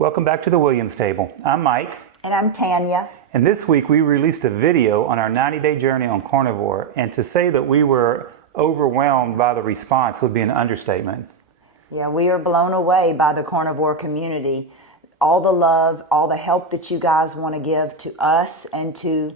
Welcome back to the Williams Table. I'm Mike. And I'm Tanya. And this week we released a video on our 90-day journey on carnivore. And to say that we were overwhelmed by the response would be an understatement. Yeah, we are blown away by the carnivore community. All the love, all the help that you guys want to give to us and to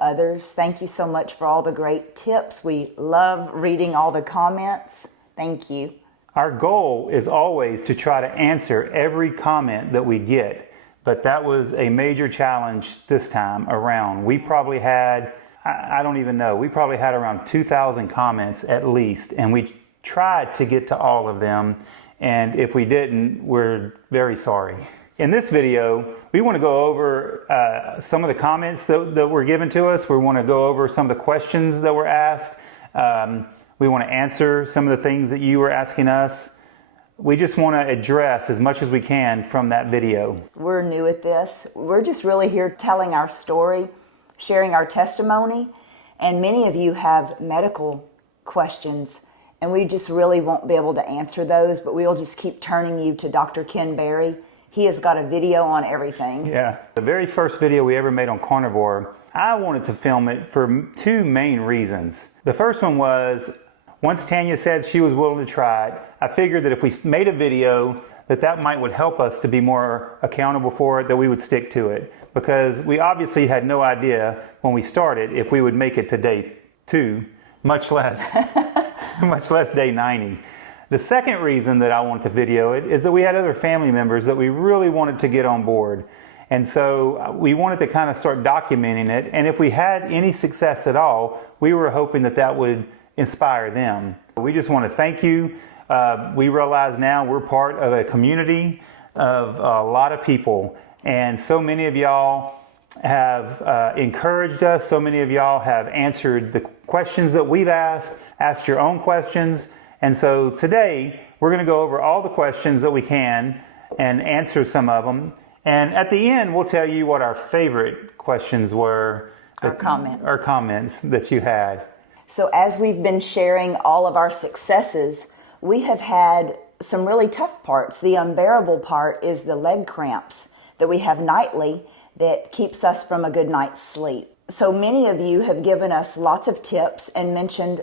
others. Thank you so much for all the great tips. We love reading all the comments. Thank you. Our goal is always to try to answer every comment that we get, but that was a major challenge this time around. We probably had, I don't even know, we probably had around 2,000 comments at least, and we tried to get to all of them, and if we didn't, we're very sorry. In this video, we want to go over some of the comments that were given to us. We want to go over some of the questions that were asked. We want to answer some of the things that you were asking us. We just want to address as much as we can from that video. We're new at this. We're just really here telling our story, sharing our testimony, and many of you have medical questions, and we just really won't be able to answer those, but we'll just keep turning you to Dr. Ken Berry. He has got a video on everything. Yeah. The very first video we ever made on carnivore, I wanted to film it for two main reasons. The first one was, once Tanya said she was willing to try it, I figured that if we made a video that would help us to be more accountable for it, that we would stick to it. Because we obviously had no idea when we started if we would make it to day 2, much less day 90. The second reason that I wanted to video it is that we had other family members that we really wanted to get on board. And so we wanted to kind of start documenting it. And if we had any success at all, we were hoping that would inspire them. We just want to thank you. We realize now we're part of a community of a lot of people. And so many of y'all have encouraged us. So many of y'all have answered the questions that we've asked your own questions. And so today we're going to go over all the questions that we can and answer some of them. And at the end, we'll tell you what our favorite questions were. Our comments that you had. So as we've been sharing all of our successes, we have had some really tough parts. The unbearable part is the leg cramps that we have nightly that keeps us from a good night's sleep. So many of you have given us lots of tips and mentioned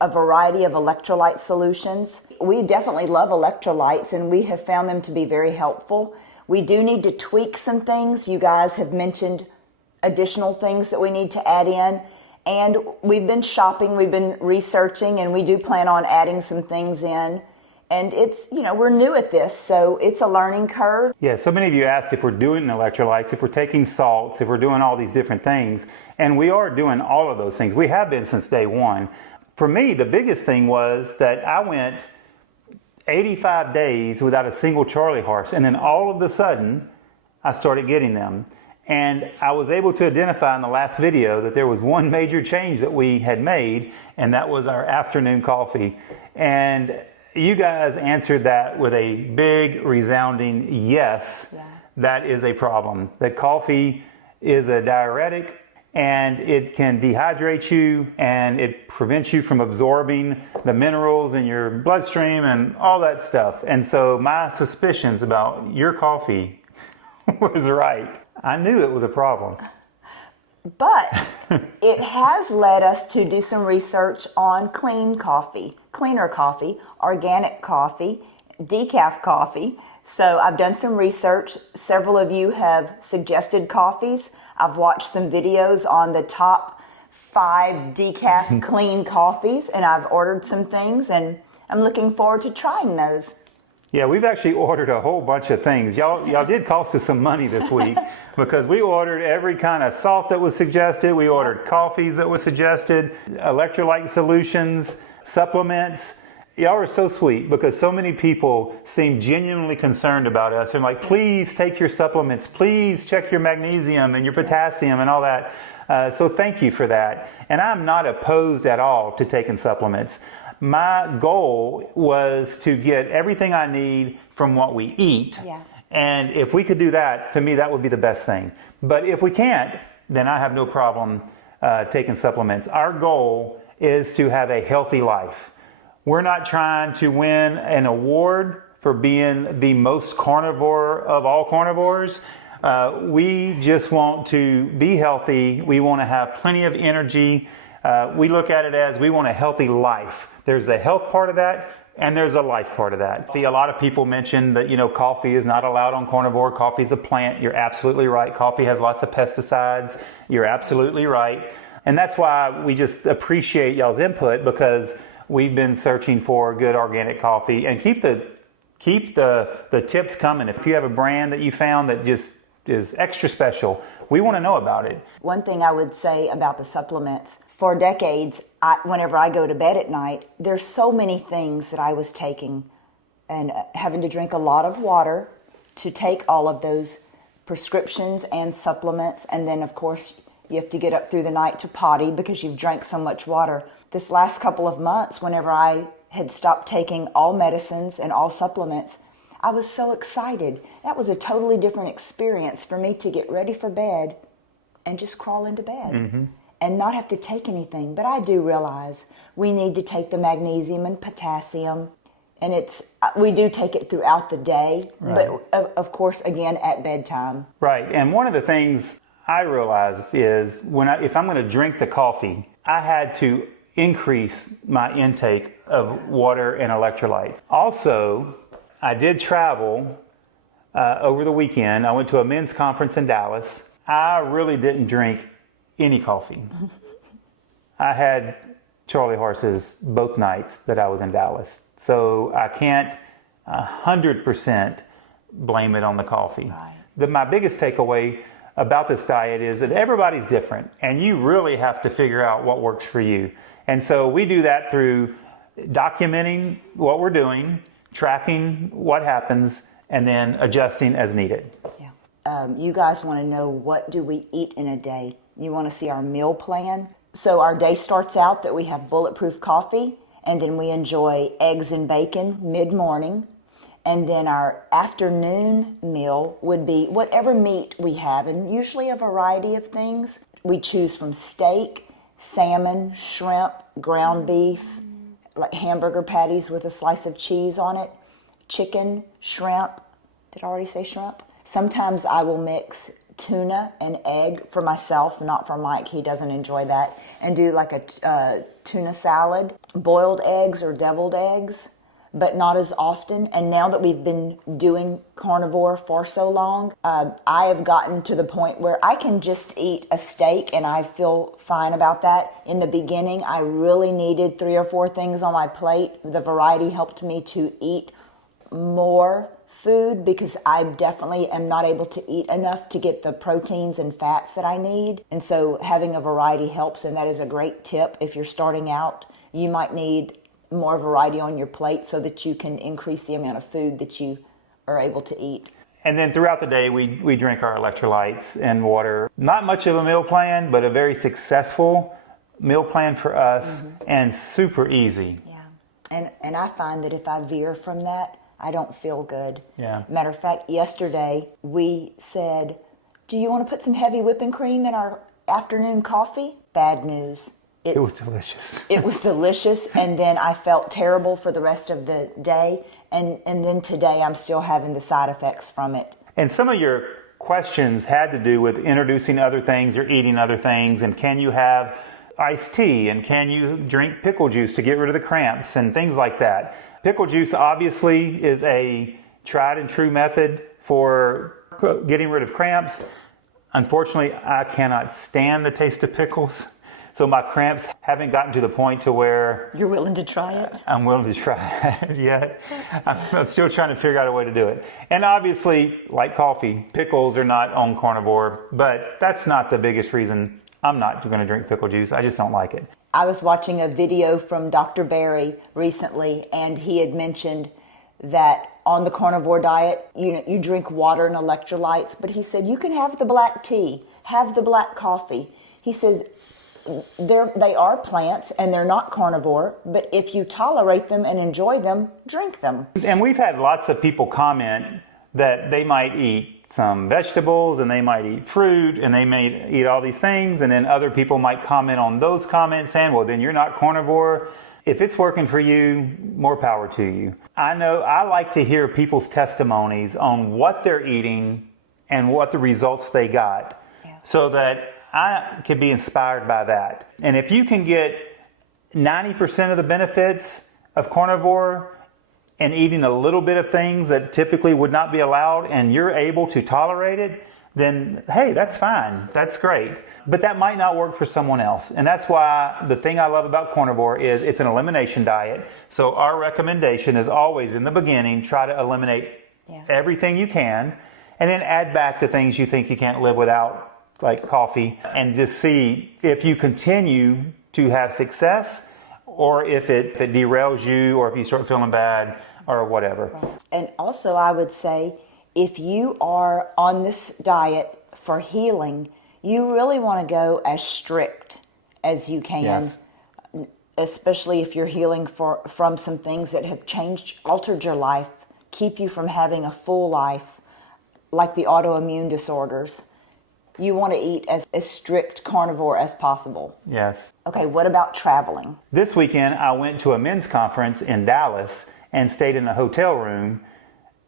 a variety of electrolyte solutions. We definitely love electrolytes and we have found them to be very helpful. We do need to tweak some things. You guys have mentioned additional things that we need to add in. And we've been shopping, we've been researching, and we do plan on adding some things in. And it's, we're new at this, so it's a learning curve. Yeah, so many of you asked if we're doing electrolytes, if we're taking salts, if we're doing all these different things. And we are doing all of those things. We have been since day one. For me, the biggest thing was that I went 85 days without a single Charlie horse. And then all of a sudden, I started getting them. And I was able to identify in the last video that there was one major change that we had made, and that was our afternoon coffee. And you guys answered that with a big, resounding yes. Yeah. That is a problem. That coffee is a diuretic, and it can dehydrate you, and it prevents you from absorbing the minerals in your bloodstream and all that stuff. And so my suspicions about your coffee was right. I knew it was a problem. But it has led us to do some research on cleaner coffee, organic coffee, decaf coffee. So I've done some research. Several of you have suggested coffees. I've watched some videos on the top 5 decaf clean coffees, and I've ordered some things, and I'm looking forward to trying those. Yeah, we've actually ordered a whole bunch of things. Y'all did cost us some money this week because we ordered every kind of salt that was suggested. We ordered coffees that was suggested, electrolyte solutions, supplements. Y'all are so sweet because so many people seem genuinely concerned about us. They're like, please take your supplements. Please check your magnesium and your potassium and all that. So thank you for that. And I'm not opposed at all to taking supplements. My goal was to get everything I need from what we eat. Yeah. And if we could do that, to me, that would be the best thing. But if we can't, then I have no problem taking supplements. Our goal is to have a healthy life. We're not trying to win an award for being the most carnivore of all carnivores. We just want to be healthy. We want to have plenty of energy. We look at it as we want a healthy life. There's the health part of that, and there's a life part of that. A lot of people mention that, coffee is not allowed on carnivore. Coffee is a plant. You're absolutely right. Coffee has lots of pesticides. You're absolutely right. And that's why we just appreciate y'all's input, because we've been searching for good organic coffee. And keep the tips coming. If you have a brand that you found that just is extra special, we want to know about it. One thing I would say about the supplements, for decades, whenever I go to bed at night, there's so many things that I was taking and having to drink a lot of water to take all of those prescriptions and supplements. And then, of course, you have to get up through the night to potty because you've drank so much water. This last couple of months, whenever I had stopped taking all medicines and all supplements, I was so excited. That was a totally different experience for me to get ready for bed and just crawl into bed and not have to take anything. But I do realize we need to take the magnesium and potassium, and we do take it throughout the day, right. But of course, again, at bedtime. Right, and one of the things I realized is if I'm going to drink the coffee, I had to increase my intake of water and electrolytes. Also, I did travel over the weekend. I went to a men's conference in Dallas. I really didn't drink any coffee. I had Charlie horses both nights that I was in Dallas. So I can't 100% blame it on the coffee. Right. My biggest takeaway about this diet is that everybody's different, and you really have to figure out what works for you. And so we do that through documenting what we're doing, tracking what happens, and then adjusting as needed. Yeah. You guys want to know, what do we eat in a day? You want to see our meal plan? So our day starts out that we have bulletproof coffee, and then we enjoy eggs and bacon mid-morning. And then our afternoon meal would be whatever meat we have, and usually a variety of things. We choose from steak, salmon, shrimp, ground beef, like hamburger patties with a slice of cheese on it, chicken, shrimp. Did I already say shrimp? Sometimes I will mix tuna and egg for myself, not for Mike. He doesn't enjoy that. And do like a tuna salad, boiled eggs or deviled eggs, but not as often. And now that we've been doing carnivore for so long, I have gotten to the point where I can just eat a steak and I feel fine about that. In the beginning, I really needed 3 or 4 things on my plate. The variety helped me to eat more food because I definitely am not able to eat enough to get the proteins and fats that I need. And so having a variety helps, and that is a great tip. If you're starting out, you might need more variety on your plate so that you can increase the amount of food that you are able to eat. And then throughout the day, we drink our electrolytes and water. Not much of a meal plan, but a very successful meal plan for us, and super easy. Yeah. And I find that if I veer from that, I don't feel good. Yeah. Matter of fact, yesterday we said, do you want to put some heavy whipping cream in our afternoon coffee? Bad news. It was delicious. It was delicious, and then I felt terrible for the rest of the day, and then today I'm still having the side effects from it. And some of your questions had to do with introducing other things or eating other things, and can you have iced tea, and can you drink pickle juice to get rid of the cramps, and things like that. Pickle juice obviously is a tried and true method for getting rid of cramps. Unfortunately, I cannot stand the taste of pickles. So my cramps haven't gotten to the point to where... You're willing to try it? I'm willing to try it yet. I'm still trying to figure out a way to do it. And obviously, like coffee, pickles are not on carnivore, but that's not the biggest reason I'm not going to drink pickle juice. I just don't like it. I was watching a video from Dr. Barry recently, and he had mentioned that on the carnivore diet, you drink water and electrolytes, but he said you can have the black tea, have the black coffee. He says they are plants and they're not carnivore, but if you tolerate them and enjoy them, drink them. And we've had lots of people comment that they might eat some vegetables and they might eat fruit and they may eat all these things, and then other people might comment on those comments saying, well, then you're not carnivore. If it's working for you, more power to you. I know I like to hear people's testimonies on what they're eating and what the results they got, so that I can be inspired by that. And if you can get 90% of the benefits of carnivore and eating a little bit of things that typically would not be allowed, and you're able to tolerate it, then hey, that's fine. That's great. But that might not work for someone else. And that's why the thing I love about carnivore is it's an elimination diet. So our recommendation is always in the beginning, try to eliminate everything you can, and then add back the things you think you can't live without, like coffee, and just see if you continue to have success, or if it derails you, or if you start feeling bad or whatever. And also I would say, if you are on this diet for healing, you really want to go as strict as you can, Yes. especially if you're healing from some things that have altered your life, keep you from having a full life, like the autoimmune disorders. You want to eat as strict carnivore as possible. Yes. Okay, what about traveling? This weekend, I went to a men's conference in Dallas and stayed in a hotel room,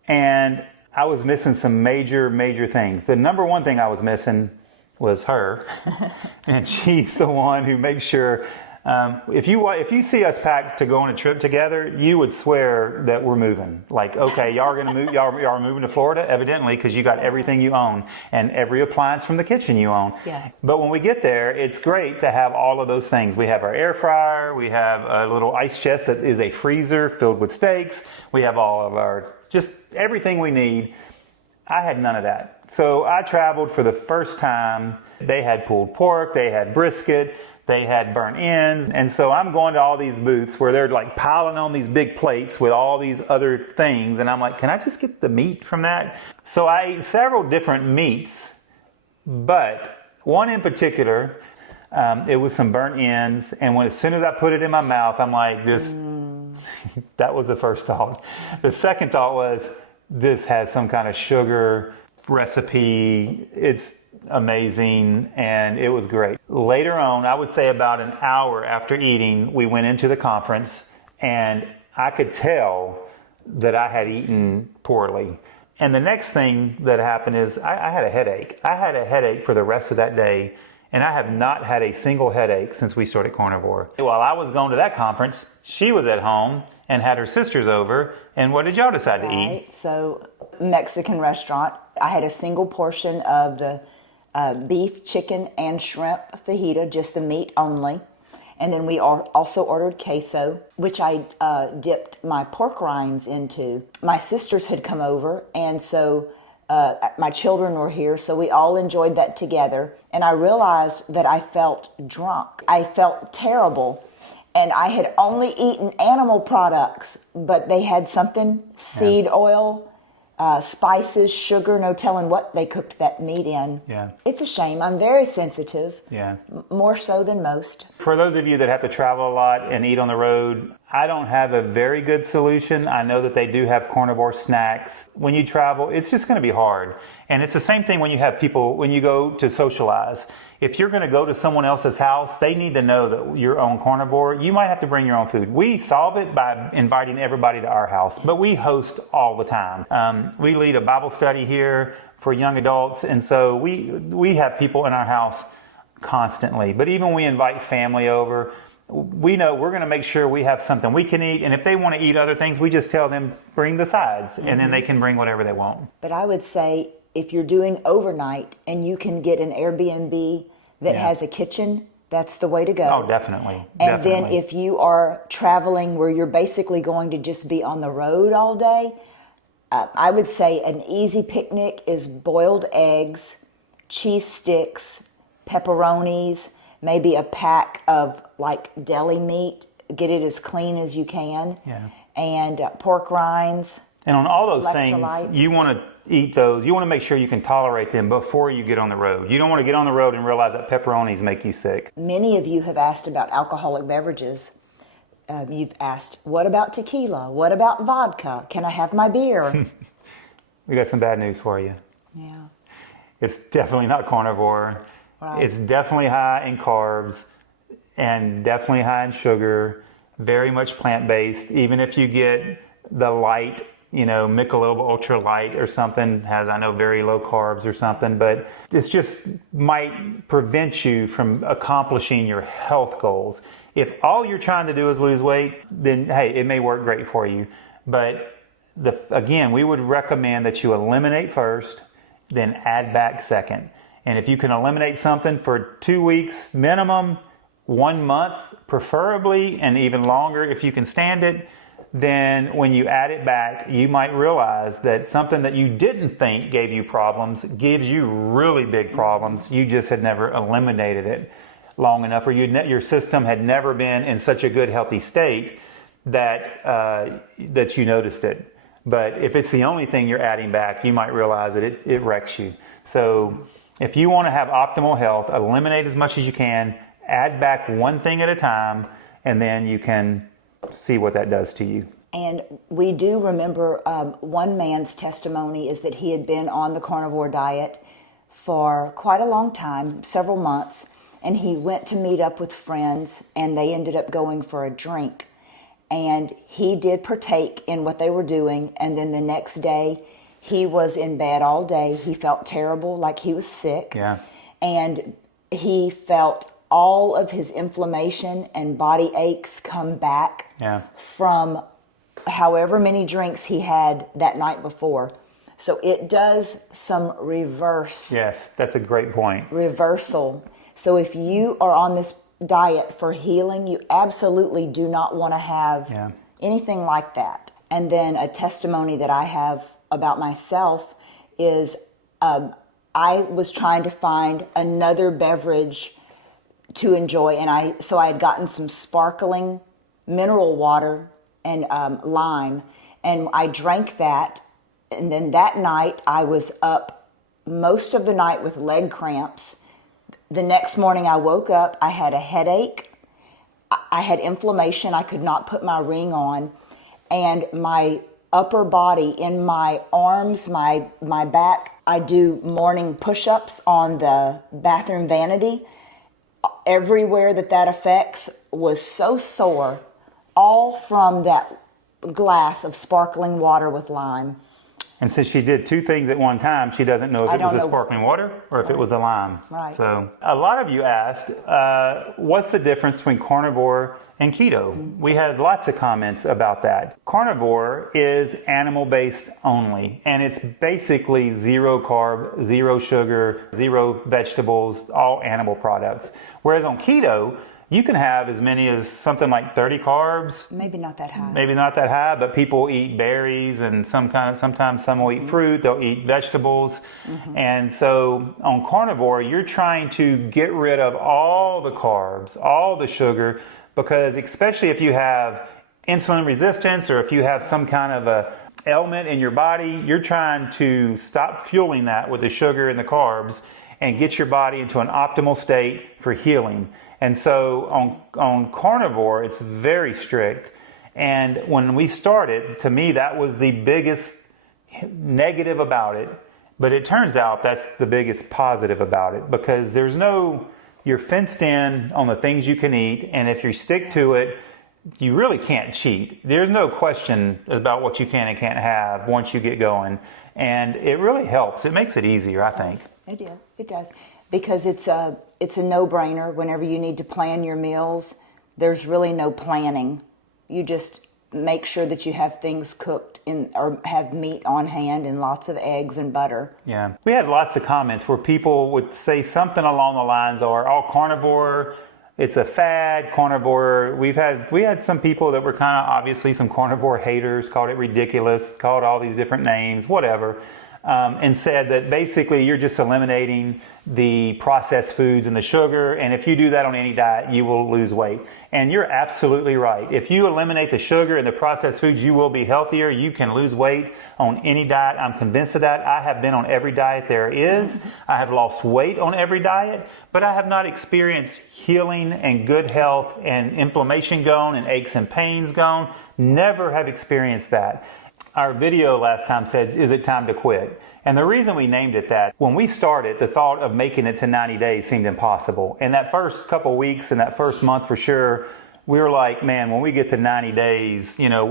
and I was missing some major things. The number one thing I was missing was her, and she's the one who makes sure. If you see us packed to go on a trip together, you would swear that we're moving. Like, okay, y'all are gonna move. Y'all are moving to Florida, evidently, because you got everything you own and every appliance from the kitchen you own. Yeah. But when we get there, it's great to have all of those things. We have our air fryer. We have a little ice chest that is a freezer filled with steaks. We have all of our just everything we need. I had none of that. So I traveled for the first time. They had pulled pork. They had brisket. They had burnt ends. And so I'm going to all these booths where they're like piling on these big plates with all these other things. And I'm like, can I just get the meat from that? So I ate several different meats, but one in particular, it was some burnt ends. And as soon as I put it in my mouth, I'm like, that was the first thought. The second thought was, this has some kind of sugar recipe. It's amazing, and it was great. Later on, I would say about an hour after eating, we went into the conference, and I could tell that I had eaten poorly. And the next thing that happened is I had a headache. I had a headache for the rest of that day, and I have not had a single headache since we started carnivore. While I was going to that conference, she was at home and had her sisters over. And what did y'all decide to eat? So, Mexican restaurant. I had a single portion of the beef, chicken, and shrimp fajita, just the meat only. And then we also ordered queso, which I dipped my pork rinds into. My sisters had come over, and so my children were here, so we all enjoyed that together. And I realized that I felt drunk. I felt terrible. And I had only eaten animal products, but they had something, seed oil, spices, sugar, no telling what they cooked that meat in. Yeah. It's a shame. I'm very sensitive. Yeah. More so than most. For those of you that have to travel a lot and eat on the road, I don't have a very good solution. I know that they do have carnivore snacks. When you travel, it's just going to be hard. And it's the same thing when you have people, when you go to socialize. If you're going to go to someone else's house, they need to know that you're on carnivore. You might have to bring your own food. We solve it by inviting everybody to our house, but we host all the time. We lead a Bible study here for young adults, and so we have people in our house constantly. But even when we invite family over, we know we're going to make sure we have something we can eat, and if they want to eat other things, we just tell them bring the sides, and then they can bring whatever they want. But I would say if you're doing overnight and you can get an Airbnb that has a kitchen, that's the way to go. Oh, definitely. And then if you are traveling where you're basically going to just be on the road all day, I would say an easy picnic is boiled eggs, cheese sticks, pepperonis, maybe a pack of like deli meat. Get it as clean as you can. Yeah. And pork rinds. And on all those things, Electrolytes. you want to eat those. You want to make sure you can tolerate them before you get on the road. You don't want to get on the road and realize that pepperonis make you sick. Many of you have asked about alcoholic beverages. You've asked, what about tequila? What about vodka? Can I have my beer? We got some bad news for you. Yeah. It's definitely not carnivore. Right. It's definitely high in carbs and definitely high in sugar. very much plant-based. Even if you get the light, Michelob Ultra Light or something, has, I know, very low carbs or something, but it's just might prevent you from accomplishing your health goals. If all you're trying to do is lose weight, then hey, it may work great for you. But again, we would recommend that you eliminate first, then add back second. And if you can eliminate something for 2 weeks minimum, 1 month preferably, and even longer if you can stand it, then when you add it back, you might realize that something that you didn't think gave you problems gives you really big problems. You just had never eliminated it long enough, or your system had never been in such a good, healthy state that you noticed it. But if it's the only thing you're adding back, you might realize that it wrecks you. So if you want to have optimal health, eliminate as much as you can, add back one thing at a time, and then you can see what that does to you. And we do remember one man's testimony is that he had been on the carnivore diet for quite a long time, several months, and he went to meet up with friends, and they ended up going for a drink. And he did partake in what they were doing, and then the next day he was in bed all day. He felt terrible, like he was sick. Yeah. And he felt all of his inflammation and body aches come back from however many drinks he had that night before. So it does some reverse. Yes, that's a great point. Reversal. So if you are on this diet for healing, you absolutely do not want to have anything like that. And then a testimony that I have about myself is I was trying to find another beverage to enjoy, and I had gotten some sparkling mineral water and lime, and I drank that, and then that night I was up most of the night with leg cramps. The next morning I woke up, I had a headache, I had inflammation, I could not put my ring on, and my upper body, in my arms, my back, I do morning push-ups on the bathroom vanity. Everywhere that affects was so sore, all from that glass of sparkling water with lime. And since she did two things at one time, she doesn't know if it was a sparkling water or if it was a lime. Right. So a lot of you asked, what's the difference between carnivore and keto? We had lots of comments about that. Carnivore is animal-based only, and it's basically zero carb, zero sugar, zero vegetables, all animal products. Whereas on keto, you can have as many as something like 30 carbs. Maybe not that high. Maybe not that high, but people eat berries and sometimes some will eat fruit, they'll eat vegetables. And so on carnivore, you're trying to get rid of all the carbs, all the sugar, because especially if you have insulin resistance or if you have some kind of a ailment in your body, you're trying to stop fueling that with the sugar and the carbs and get your body into an optimal state for healing. And so on carnivore, it's very strict. And when we started, to me, that was the biggest negative about it. But it turns out that's the biggest positive about it, because you're fenced in on the things you can eat. And if you stick to it, you really can't cheat. There's no question about what you can and can't have once you get going. And it really helps. It makes it easier, I think. It does. Because it's a no-brainer. Whenever you need to plan your meals, there's really no planning. You just make sure that you have things cooked or have meat on hand and lots of eggs and butter. Yeah. We had lots of comments where people would say something along the lines of, "Oh, carnivore, it's a fad, carnivore." We had some people that were kind of obviously some carnivore haters, called it ridiculous, called all these different names, whatever. And said that basically you're just eliminating the processed foods and the sugar, and if you do that on any diet, you will lose weight. And you're absolutely right. If you eliminate the sugar and the processed foods, you will be healthier. You can lose weight on any diet. I'm convinced of that. I have been on every diet there is. I have lost weight on every diet, but I have not experienced healing and good health and inflammation gone and aches and pains gone. Never have experienced that. Our video last time said, "Is it time to quit?" And the reason we named it that, when we started, the thought of making it to 90 days seemed impossible. And that first couple weeks and that first month for sure, we were like, man, when we get to 90 days, you know,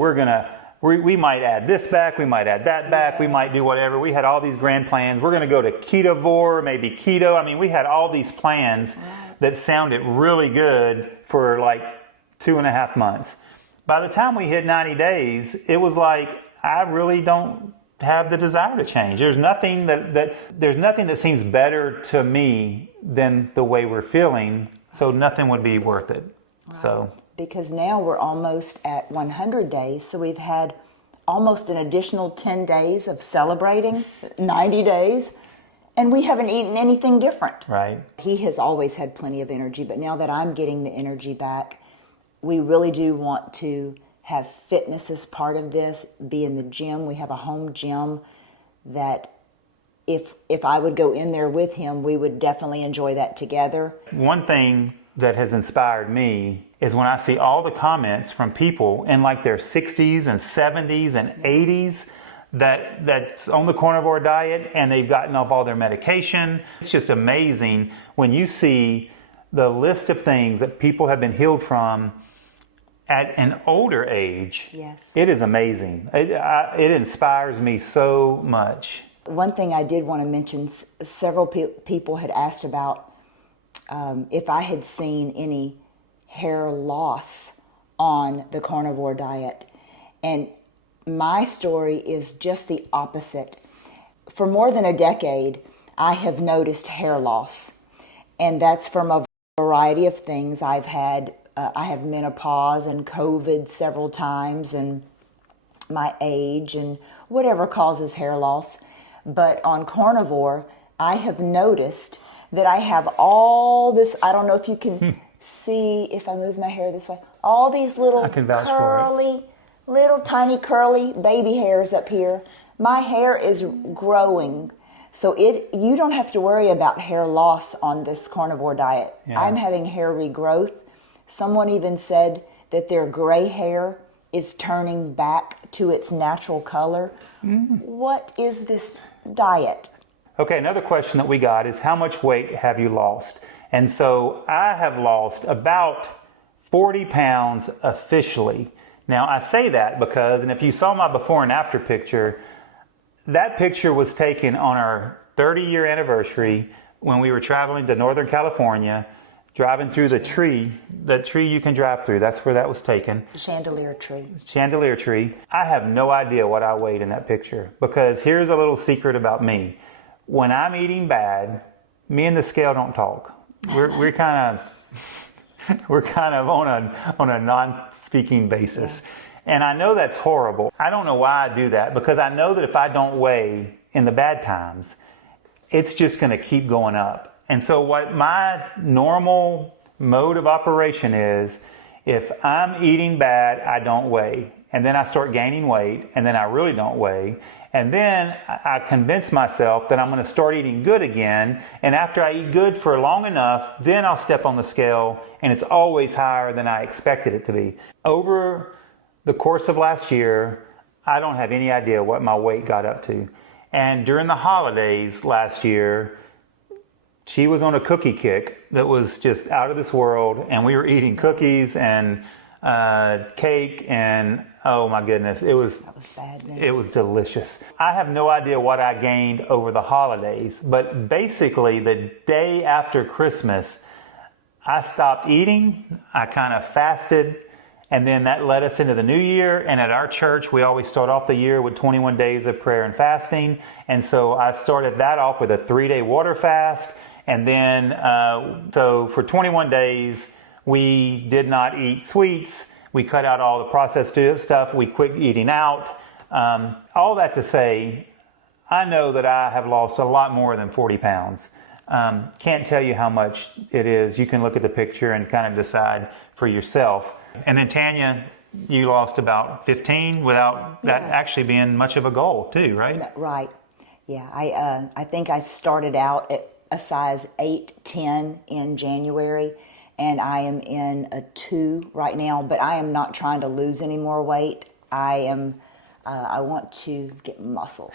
we might add this back, we might add that back, we might do whatever. We had all these grand plans. We're going to go to ketovore, maybe keto. I mean, we had all these plans that sounded really good for like 2.5 months. By the time we hit 90 days, it was like, I really don't have the desire to change. There's nothing that seems better to me than the way we're feeling. So nothing would be worth it. Wow. So because now we're almost at 100 days, so we've had almost an additional 10 days of celebrating 90 days, and we haven't eaten anything different. Right. He has always had plenty of energy, but now that I'm getting the energy back, we really do want to have fitness as part of this, be in the gym. We have a home gym that if I would go in there with him, we would definitely enjoy that together. One thing that has inspired me is when I see all the comments from people in like their 60s and 70s and 80s that's on the carnivore diet and they've gotten off all their medication. It's just amazing when you see the list of things that people have been healed from at an older age. Yes. It is amazing. It inspires me so much. One thing I did want to mention, several people had asked about if I had seen any hair loss on the carnivore diet. And my story is just the opposite. For more than a decade, I have noticed hair loss. And that's from a variety of things. I have menopause and COVID several times and my age and whatever causes hair loss. But on carnivore, I have noticed that I have all this, I don't know if you can see if I move my hair this way, all these little curly, little tiny curly baby hairs up here. My hair is growing. So you don't have to worry about hair loss on this carnivore diet. Yeah. I'm having hair regrowth. Someone even said that their gray hair is turning back to its natural color. What is this diet? Okay, another question that we got is how much weight have you lost? And so I have lost about 40 pounds officially. Now I say that because, and if you saw my before and after picture, that picture was taken on our 30-year anniversary when we were traveling to Northern California, driving through the tree you can drive through. That's where that was taken. The chandelier tree. Chandelier tree. I have no idea what I weighed in that picture because here's a little secret about me. When I'm eating bad, me and the scale don't talk. We're kind of on a non-speaking basis. Yeah. And I know that's horrible. I don't know why I do that because I know that if I don't weigh in the bad times, it's just going to keep going up. And so what my normal mode of operation is, if I'm eating bad, I don't weigh. And then I start gaining weight, and then I really don't weigh. And then I convince myself that I'm going to start eating good again. And after I eat good for long enough, then I'll step on the scale, and it's always higher than I expected it to be. Over the course of last year, I don't have any idea what my weight got up to. And during the holidays last year, she was on a cookie kick that was just out of this world, and we were eating cookies and cake, and oh my goodness, that was bad, it was delicious. I have no idea what I gained over the holidays, but basically the day after Christmas, I stopped eating, I kind of fasted, and then that led us into the new year. And at our church, we always start off the year with 21 days of prayer and fasting. And so I started that off with a 3-day water fast. And then, so for 21 days, we did not eat sweets. We cut out all the processed stuff. We quit eating out. All that to say, I know that I have lost a lot more than 40 pounds. Can't tell you how much it is. You can look at the picture and kind of decide for yourself. And then Tanya, you lost about 15 without that actually being much of a goal too, right? Right. Yeah. I think I started out at a size 8-10 in January, and I am in a 2 right now, but I am not trying to lose any more weight. I want to get muscles.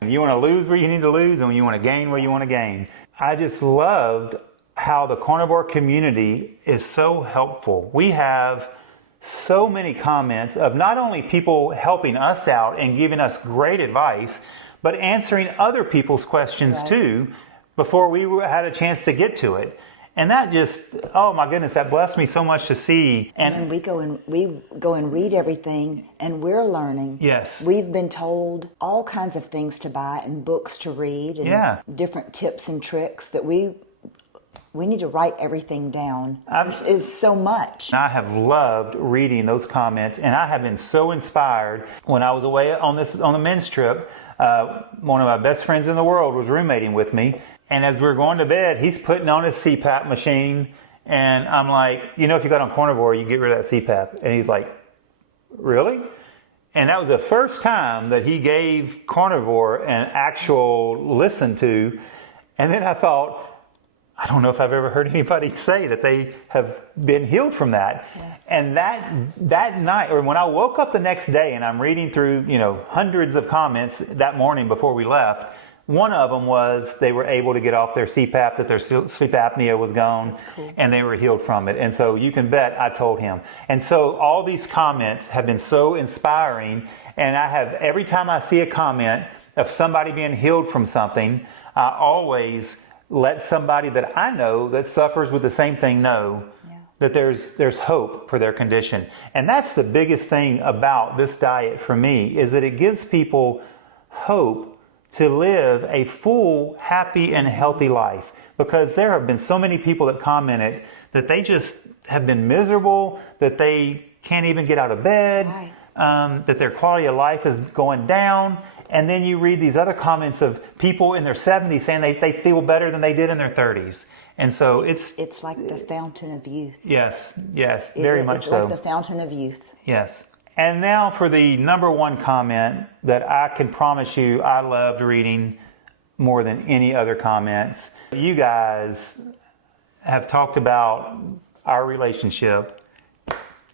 You want to lose where you need to lose, and you want to gain where you want to gain. I just loved how the carnivore community is so helpful. We have so many comments of not only people helping us out and giving us great advice, but answering other people's questions too before we had a chance to get to it. And that just, oh my goodness, that blessed me so much to see. And we go and read everything, and we're learning. Yes. We've been told all kinds of things to buy and books to read and different tips and tricks that we need to write everything down. It's so much. I have loved reading those comments, and I have been so inspired. When I was away on the men's trip, one of my best friends in the world was roommating with me. And as we were going to bed, he's putting on his CPAP machine. And I'm like, if you got on Carnivore, you get rid of that CPAP. And he's like, really? And that was the first time that he gave Carnivore an actual listen to. And then I thought, I don't know if I've ever heard anybody say that they have been healed from that. Yeah. And that night, or when I woke up the next day and I'm reading through, hundreds of comments that morning before we left, one of them was they were able to get off their CPAP, that their sleep apnea was gone, and they were healed from it. And so you can bet I told him. And so all these comments have been so inspiring. And I have, every time I see a comment of somebody being healed from something, I always let somebody that I know that suffers with the same thing know that there's hope for their condition. And that's the biggest thing about this diet for me, is that it gives people hope to live a full, happy, and healthy life. Because there have been so many people that commented that they just have been miserable, that they can't even get out of bed, that their quality of life is going down. And then you read these other comments of people in their 70s saying they feel better than they did in their 30s. And so it's like the fountain of youth. Yes, very much so. It's like the fountain of youth. Yes. And now for the number one comment that I can promise you I loved reading more than any other comments. You guys have talked about our relationship,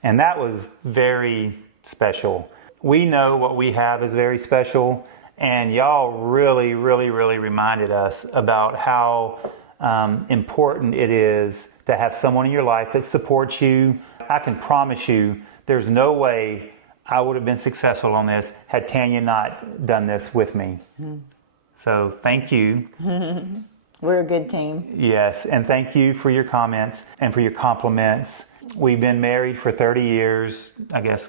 and that was very special. We know what we have is very special, and y'all really, really, really reminded us about how important it is to have someone in your life that supports you. I can promise you there's no way I would have been successful on this had Tanya not done this with me. So thank you. We're a good team. Yes, and thank you for your comments and for your compliments. We've been married for 30 years, I guess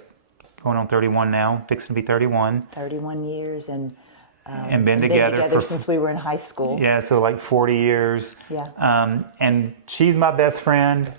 going on 31 now, fixing to be 31. 31 years and been together since we were in high school. Yeah, so like 40 years. Yeah. And she's my best friend.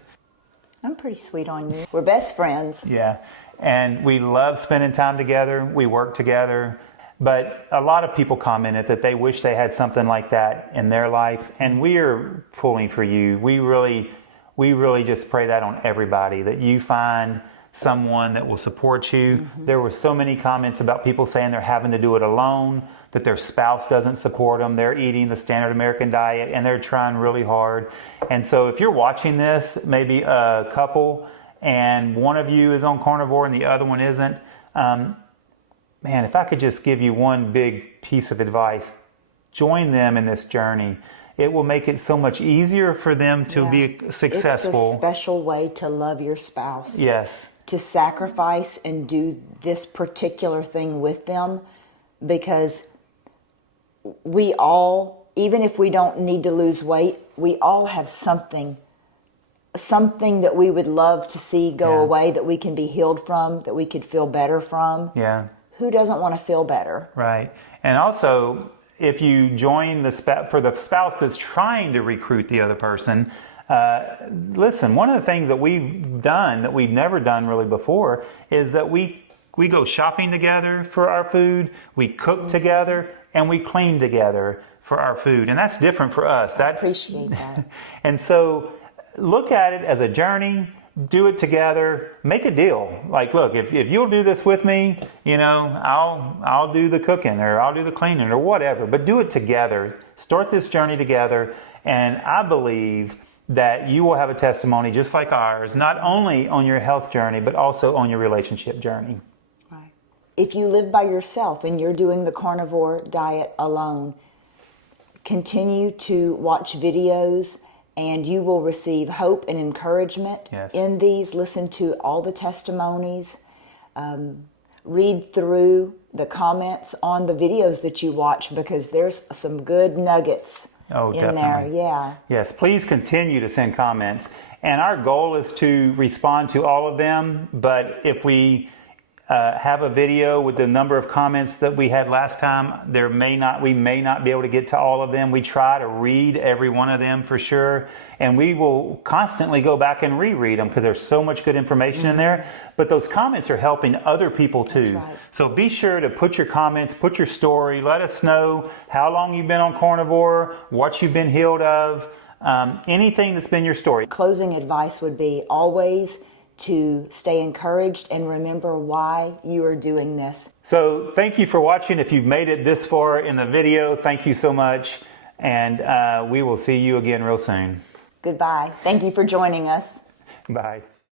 I'm pretty sweet on you. We're best friends. Yeah. And we love spending time together. We work together. But a lot of people commented that they wish they had something like that in their life. And we are pulling for you. We really just pray that on everybody, that you find someone that will support you. There were so many comments about people saying they're having to do it alone, that their spouse doesn't support them. They're eating the standard American diet and they're trying really hard. And so if you're watching this, maybe a couple, and one of you is on Carnivore and the other one isn't, man, if I could just give you one big piece of advice, join them in this journey. It will make it so much easier for them to be successful. It's a special way to love your spouse. Yes. To sacrifice and do this particular thing with them, because we all, even if we don't need to lose weight, we all have something that we would love to see go away, that we can be healed from, that we could feel better from. Yeah. Who doesn't want to feel better? Right. And also, if you join for the spouse that's trying to recruit the other person, listen, one of the things that we've done that we've never done really before is that we go shopping together for our food, we cook together, and we clean together for our food. And that's different for us. I appreciate that. And so look at it as a journey. Do it together. Make a deal. Like, look, if you'll do this with me, I'll do the cooking, or I'll do the cleaning, or whatever. But do it together. Start this journey together. And I believe that you will have a testimony just like ours, not only on your health journey, but also on your relationship journey. Right. If you live by yourself and you're doing the carnivore diet alone, continue to watch videos and you will receive hope and encouragement Yes. in these. Listen to all the testimonies. Read through the comments on the videos that you watch, because there's some good nuggets Oh, in definitely. there. Yeah. Yes, please continue to send comments. And our goal is to respond to all of them. But if we have a video with the number of comments that we had last time, we may not be able to get to all of them. We try to read every one of them for sure. And we will constantly go back and reread them because there's so much good information in there. But those comments are helping other people too. That's right. So be sure to put your comments, put your story, let us know how long you've been on carnivore, what you've been healed of, anything that's been your story. Closing advice would be always to stay encouraged and remember why you are doing this. So thank you for watching. If you've made it this far in the video, thank you so much. And we will see you again real soon. Goodbye. Thank you for joining us. Bye.